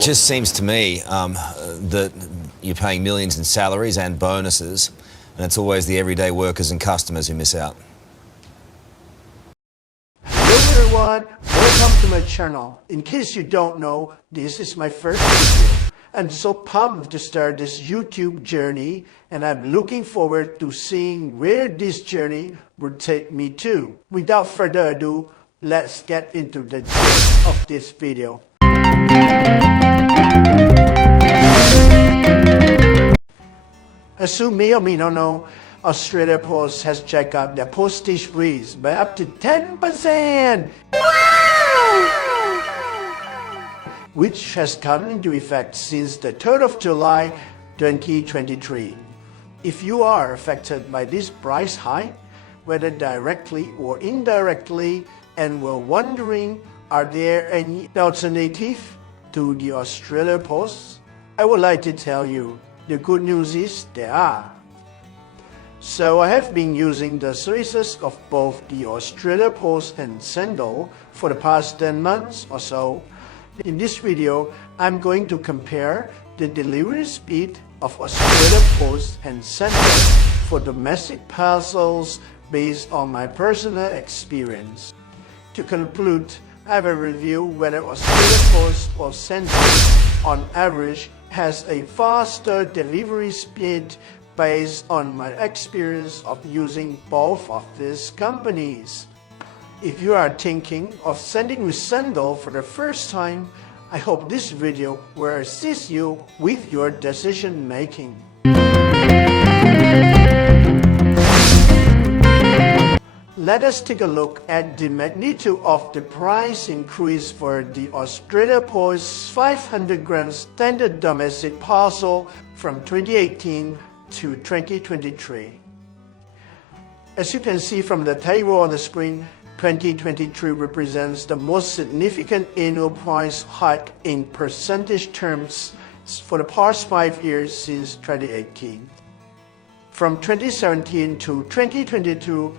Just seems to me that you're paying millions in salaries and bonuses, and it's always the everyday workers and customers who miss out. Hello everyone, welcome to my channel. In case you don't know, this is my first video. I'm so pumped to start this YouTube journey, and I'm looking forward to seeing where this journey will take me to. Without further ado, let's get into the gist of this video. As you may or may not know, Australia Post has jacked up their postage rates by up to 10%, which has come into effect since the 3rd of July 2023. If you are affected by this price hike, whether directly or indirectly, and were wondering, are there any alternative to the Australia Post? I would like to tell you, the good news is there are. So I have been using the services of both the Australia Post and Sendle for the past 10 months or so. In this video, I'm going to compare the delivery speed of Australia Post and Sendle for domestic parcels based on my personal experience. To conclude, I will review whether Australia Post or Sendle on average has a faster delivery speed based on my experience of using both of these companies. If you are thinking of sending with Sendle for the first time, I hope this video will assist you with your decision making. Let us take a look at the magnitude of the price increase for the Australia Post 500 gram standard domestic parcel from 2018 to 2023. As you can see from the table on the screen, 2023 represents the most significant annual price hike in percentage terms for the past 5 years since 2018. From 2017 to 2022,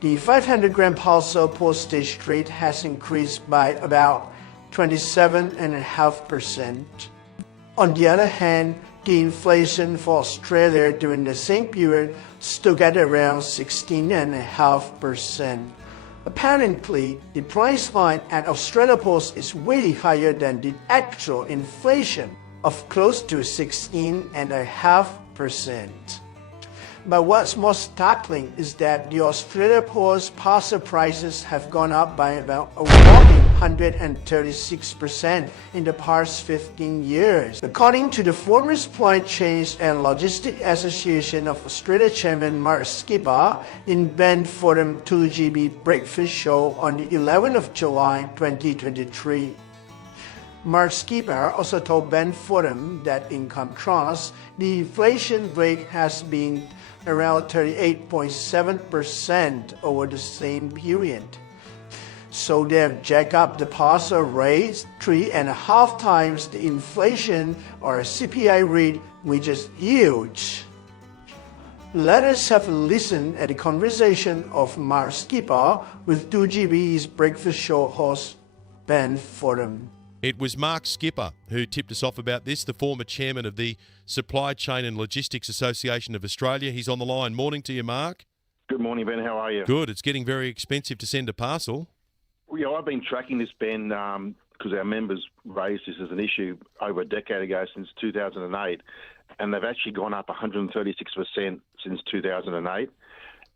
the 500 gram parcel postage rate has increased by about 27.5%. On the other hand, the inflation for Australia during the same period stood at around 16.5%. Apparently, the price line at Australia Post is way higher than the actual inflation of close to 16.5%. But what's most startling is that the Australia Post parcel prices have gone up by about a whopping 136% in the past 15 years. According to the former Supply Chain and Logistics Association of Australia Chairman Mark Skipper in Ben Fordham 2GB Breakfast Show on the 11th of July 2023. Mark Skipper also told Ben Fordham that in contrast, the inflation rate has been around 38.7% over the same period. So they have jacked up the parcel rates 3.5 times the inflation or CPI rate, which is huge. Let us have a listen at the conversation of Mark Skipper with 2GB's Breakfast Show host Ben Fordham. It was Mark Skipper who tipped us off about this, the former chairman of the Supply Chain and Logistics Association of Australia. He's on the line. Morning to you, Mark. Good morning, Ben. How are you? Good. It's getting very expensive to send a parcel. Well, yeah, I've been tracking this, Ben, because our members raised this as an issue over a decade ago, since 2008, and they've actually gone up 136% since 2008.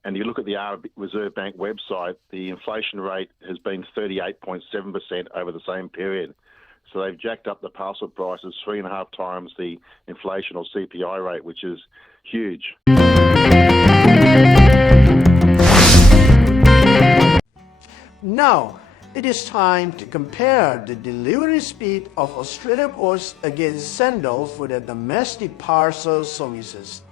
And you look at the Reserve Bank website, the inflation rate has been 38.7% over the same period. So they've jacked up the parcel prices 3.5 times the inflation or CPI rate, which is huge. Now, it is time to compare the delivery speed of Australia Post against Sendle for the domestic parcel services.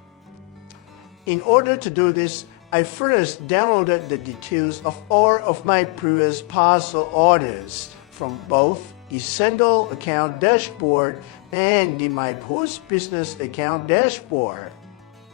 In order to do this, I first downloaded the details of all of my previous parcel orders from both the Sendle account dashboard and the My Post Business account dashboard.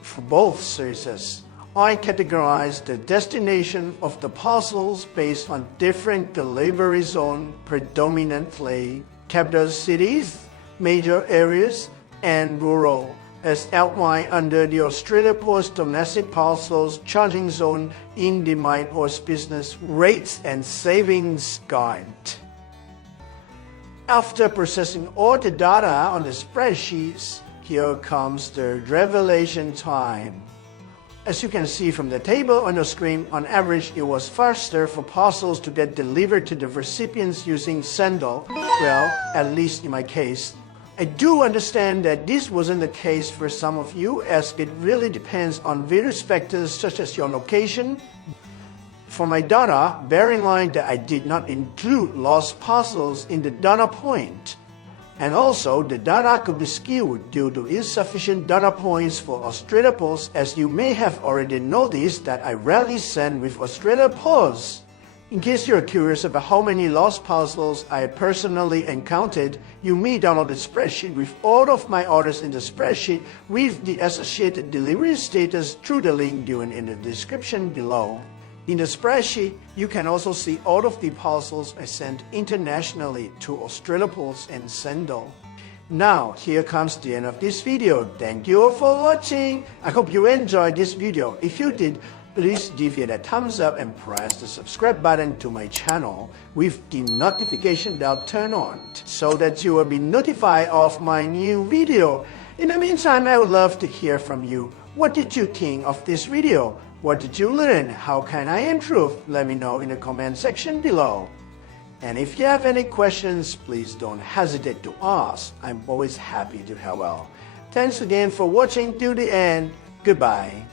For both services, I categorize the destination of the parcels based on different delivery zones, predominantly capital cities, major areas, and rural, as outlined under the Australia Post Domestic Parcels Charging Zone in the My Post Business Rates and Savings Guide. After processing all the data on the spreadsheets, here comes the revelation time. As you can see from the table on the screen, on average it was faster for parcels to get delivered to the recipients using Sendle, well, at least in my case. I do understand that this wasn't the case for some of you, as it really depends on various factors such as your location. For my data, bear in mind that I did not include lost parcels in the data point. And also, the data could be skewed due to insufficient data points for Australia Post, as you may have already noticed that I rarely send with Australia Post. In case you're curious about how many lost parcels I personally encountered, you may download the spreadsheet with all of my orders in the spreadsheet with the associated delivery status through the link given in the description below. In the spreadsheet, you can also see all of the parcels I sent internationally to Australia Post and Sendle. Now, here comes the end of this video. Thank you all for watching. I hope you enjoyed this video. If you did, please give it a thumbs up and press the subscribe button to my channel with the notification bell turned on so that you will be notified of my new video. In the meantime, I would love to hear from you. What did you think of this video? What did you learn? How can I improve? Let me know in the comment section below. And if you have any questions, please don't hesitate to ask. I'm always happy to help out. Thanks again for watching till the end. Goodbye.